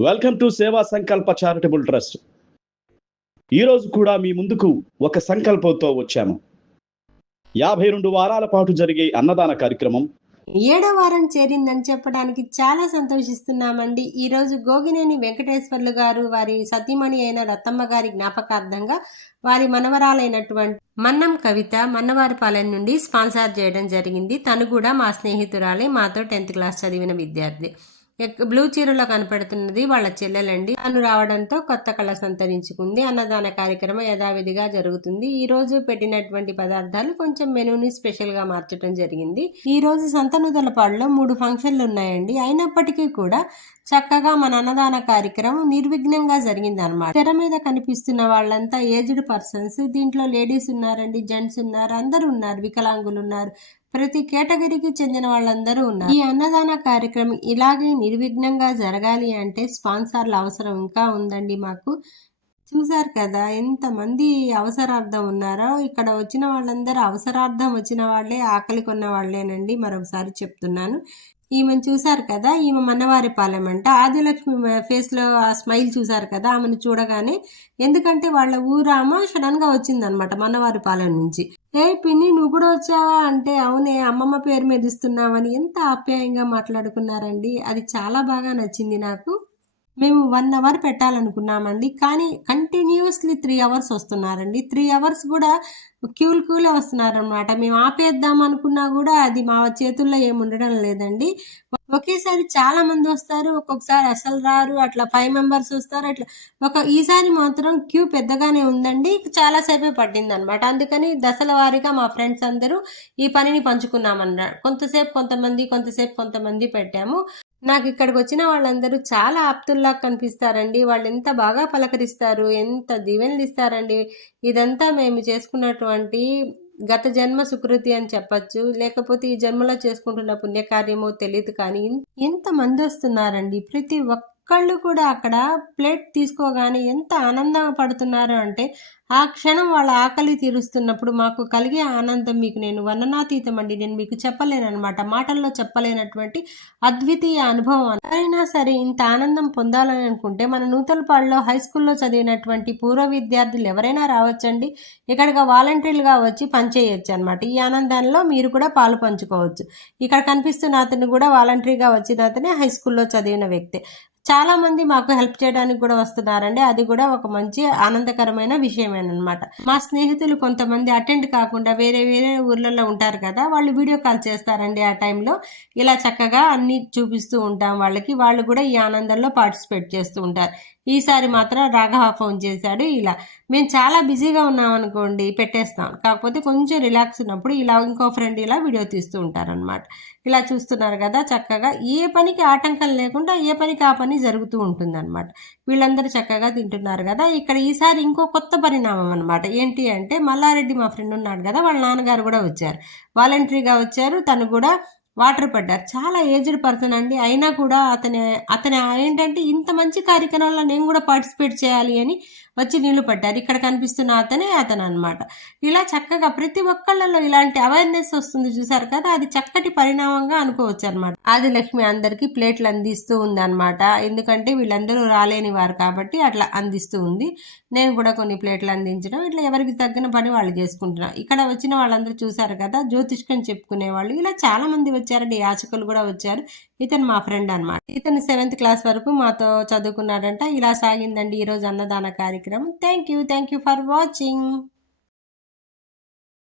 Welcome to సేవా సంకల్ప charitable trust ఈరోజు కూడా మీ ముందుకు ఒక సంకల్పంతో వచ్చాము. యాభై రెండు వారాల పాటు జరిగే అన్నదాన కార్యక్రమం. ఏడో వారం చేరిందని చెప్పడానికి చాలా సంతోషిస్తున్నామండి. ఈరోజు గోగినేని వెంకటేశ్వర్లు గారు వారి సతీమణి అయిన రత్తమ్మ గారి జ్ఞాపకార్థంగా వారి మనవరాలైనటువంటి మన్నం కవిత మన్నవారిపాలెం నుండి స్పాన్సర్ చేయడం జరిగింది. తను కూడా మా స్నేహితురాలే మాతో టెన్త్ క్లాస్ చదివిన విద్యార్థి. బ్లూ చీరలో కనపడుతున్నది వాళ్ళ చెల్లెలండి. తను రావడంతో కొత్త కళ సంతరించుకుంది. అన్నదాన కార్యక్రమం యథావిధిగా జరుగుతుంది. ఈ రోజు పెట్టినటువంటి పదార్థాలు కొంచెం మెనూని స్పెషల్గా మార్చడం జరిగింది. ఈ రోజు సంతనుదలపాడులో మూడు ఫంక్షన్లు ఉన్నాయండి. అయినప్పటికీ కూడా చక్కగా మన అన్నదాన కార్యక్రమం నిర్విఘ్నంగా జరిగింది అనమాట తెర మీద కనిపిస్తున్న వాళ్ళంతా ఏజ్డ్ పర్సన్స్. దీంట్లో లేడీస్ ఉన్నారండి జెంట్స్ ఉన్నారు అందరు ఉన్నారు వికలాంగులు ఉన్నారు. ప్రతి కేటగిరీకి చెందిన వాళ్ళందరూ ఉన్నారు. ఈ అన్నదాన కార్యక్రమం ఇలాగే నిర్విఘ్నంగా జరగాలి అంటే స్పాన్సర్ల అవసరం ఇంకా ఉందండి మాకు. చూసారు కదా ఎంతమంది అవసరార్థం ఉన్నారో ఇక్కడ వచ్చిన వాళ్ళందరూ అవసరార్థం వచ్చిన వాళ్ళే ఆకలి కొన్న వాళ్ళేనండి మరొకసారి చెప్తున్నాను. ఈమెను చూశారు కదా ఈమె మన్నవారి పాలెం అంట. ఆదిలక్ష్మి ఫేస్లో ఆ స్మైల్ చూశారు కదా ఆమెను చూడగానే ఎందుకంటే వాళ్ళ ఊరామ సడన్గా వచ్చిందనమాట మన్నవారి పాలెం నుంచి. ఏ పిన్ని నువ్వు కూడా వచ్చావా? అంటే అవునే అమ్మమ్మ పేరు మీద ఇస్తున్నావని ఎంత ఆప్యాయంగా మాట్లాడుకున్నారండి. అది చాలా బాగా నచ్చింది నాకు. మేము వన్ అవర్ పెట్టాలనుకున్నామండి. కానీ కంటిన్యూస్లీ త్రీ అవర్స్ వస్తున్నారండి. త్రీ అవర్స్ కూడా క్యూలు క్యూలే వస్తున్నారనమాట మేము ఆపేద్దాం అనుకున్నా కూడా అది మా చేతుల్లో ఏమి ఉండడం లేదండి. ఒకేసారి చాలా మంది వస్తారు ఒక్కొక్కసారి అసలు రారు అట్లా ఫైవ్ మెంబర్స్ వస్తారు అట్లా. ఒక ఈసారి మాత్రం క్యూ పెద్దగానే ఉందండి చాలా సేపే పట్టింది అనమాట అందుకని దశల వారీగా మా ఫ్రెండ్స్ అందరూ ఈ పనిని పంచుకున్నామన్నారు కొంతసేపు కొంతమంది కొంతసేపు కొంతమంది పెట్టాము. నాకు ఇక్కడికి వచ్చిన వాళ్ళందరూ చాలా ఆప్తుల్లా కనిపిస్తారండి. వాళ్ళు ఎంత బాగా పలకరిస్తారు ఎంత దీవెనలు ఇస్తారండి. ఇదంతా మేము చేసుకున్నట్టు చేసుకున్నటువంటి గత జన్మ సుకృతి అని చెప్పచ్చు లేకపోతే ఈ జన్మలో చేసుకుంటున్న పుణ్యకార్యమో తెలియదు కానీ ఎంత మంది వస్తున్నారండి ప్రతి ఒక్కళ్ళు కూడా అక్కడ ప్లేట్ తీసుకోగానే ఎంత ఆనందం పడుతున్నారు అంటే ఆ క్షణం వాళ్ళ ఆకలి తీరుస్తున్నప్పుడు మాకు కలిగే ఆనందం మీకు నేను వర్ణనాతీతం అండి. నేను మీకు చెప్పలేనమాట మాటల్లో చెప్పలేనటువంటి అద్వితీయ అనుభవం అయినా సరే ఇంత ఆనందం పొందాలని అనుకుంటే మన నూతలపాడులో హై స్కూల్లో చదివినటువంటి పూర్వ విద్యార్థులు ఎవరైనా రావచ్చండి? ఇక్కడికి వాలంటీర్లుగా వచ్చి పనిచేయచ్చు అనమాట ఈ ఆనందంలో మీరు కూడా పాలు పంచుకోవచ్చు. ఇక్కడ కనిపిస్తున్న అతను కూడా వాలంటరీగా వచ్చిన అతనే హై స్కూల్లో చదివిన వ్యక్తి. చాలామంది మాకు హెల్ప్ చేయడానికి కూడా వస్తున్నారండి. అది కూడా ఒక మంచి ఆనందకరమైన విషయమేనమాట మా స్నేహితులు కొంతమంది అటెండ్ కాకుండా వేరే వేరే ఊర్లలో ఉంటారు కదా వాళ్ళు వీడియో కాల్ చేస్తారండి ఆ టైంలో ఇలా చక్కగా అన్నీ చూపిస్తూ ఉంటాం వాళ్ళకి. వాళ్ళు కూడా ఈ ఆనందంలో పార్టిసిపేట్ చేస్తూ ఉంటారు. ఈసారి మాత్రం రాఘవ ఫోన్ చేశాడు. ఇలా మేము చాలా బిజీగా ఉన్నాం అనుకోండి పెట్టేస్తాం. కాకపోతే కొంచెం రిలాక్స్ ఉన్నప్పుడు ఇలా ఇంకో ఫ్రెండ్ ఇలా వీడియో తీస్తూ ఉంటారనమాట ఇలా చూస్తున్నారు కదా చక్కగా ఏ పనికి ఆటంకం లేకుండా ఏ పనికి ఆ పని జరుగుతూ ఉంటుందన్నమాట. వీళ్ళందరూ చక్కగా తింటున్నారు కదా ఇక్కడ ఈసారి ఇంకో కొత్త పరిణామం అనమాట ఏంటి అంటే మల్లారెడ్డి మా ఫ్రెండ్ ఉన్నాడు కదా వాళ్ళ నాన్నగారు కూడా వచ్చారు. వాలంటరీగా వచ్చారు తను కూడా వాటర్ పడ్డారు. చాలా ఏజ్డ్ పర్సన్ అండి. అయినా కూడా అతని అతని ఏంటంటే ఇంత మంచి కార్యక్రమంలో నేను కూడా పార్టిసిపేట్ చేయాలి అని వచ్చి నీళ్ళు పడ్డారు ఇక్కడ కనిపిస్తున్న అతనే అతను అనమాట ఇలా చక్కగా ప్రతి ఒక్కళ్ళలో ఇలాంటి అవేర్నెస్ వస్తుంది చూసారు కదా అది చక్కటి పరిణామంగా అనుకోవచ్చు అనమాట ఆదిలక్ష్మి అందరికీ ప్లేట్లు అందిస్తూ ఉంది అనమాట ఎందుకంటే వీళ్ళందరూ రాలేని వారు కాబట్టి అట్లా అందిస్తూ ఉంది. నేను కూడా కొన్ని ప్లేట్లు అందించడం ఇట్లా ఎవరికి తగ్గిన పని వాళ్ళు చేసుకుంటున్నాం. ఇక్కడ వచ్చిన వాళ్ళందరూ చూసారు కదా జ్యోతిష్కం చెప్పుకునే వాళ్ళు. ఇలా చాలా మంది వచ్చారండి యాచకులు కూడా వచ్చారు. ఇతను మా ఫ్రెండ్ అనమాట ఇతను సెవెంత్ క్లాస్ వరకు మాతో చదువుకున్నాడంట. ఇలా సాగిందండి ఈరోజు అన్నదాన కార్యక్రమం. Thank you thank you for watching.